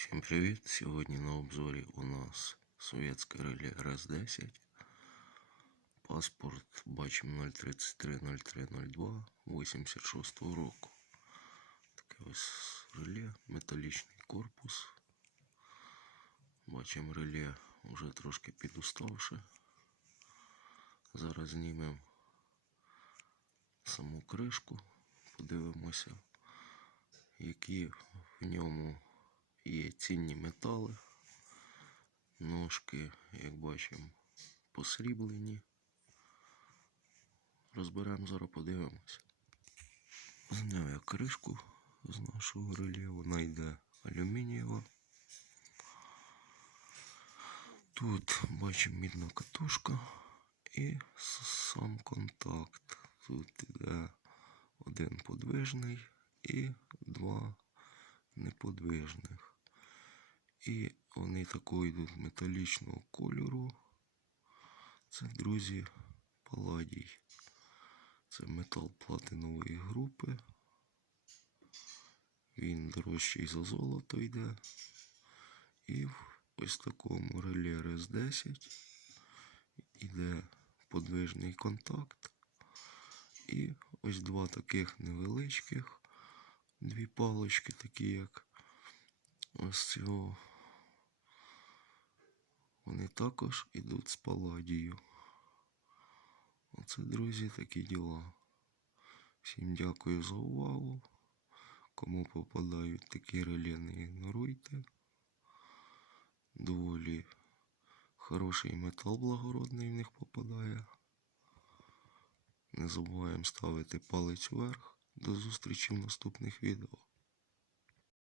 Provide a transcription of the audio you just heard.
Всім привіт! Сьогодні на обзорі у нас совєтське реле РС-10. Паспорт бачимо 033 0302 86 року. Таке ось реле, металічний корпус. Бачимо реле вже трошки підуставше. Зараз знімемо саму кришку, подивимося, які в ньому є цінні метали. Ножки, як бачимо, посріблені. Розберемо зараз, подивимося. Зняв я кришку з нашого реле, вона йде алюмінієва. Тут бачимо мідна катушка і сам контакт. Тут іде один подвижний і два неподвижних. І вони такого йдуть металічного кольору. Це, друзі, паладій. Це метал платинової групи. Він дорожчий за золото йде. І в ось такому реле РС-10 йде подвижний контакт. І ось два таких невеличких, дві палочки, такі як ось цього. Вони також йдуть з паладію. Оце, друзі, такі діла. Всім дякую за увагу. Кому попадають такі реле, не ігноруйте. Доволі хороший метал благородний в них попадає. Не забуваємо ставити палець вверх. До зустрічі в наступних відео.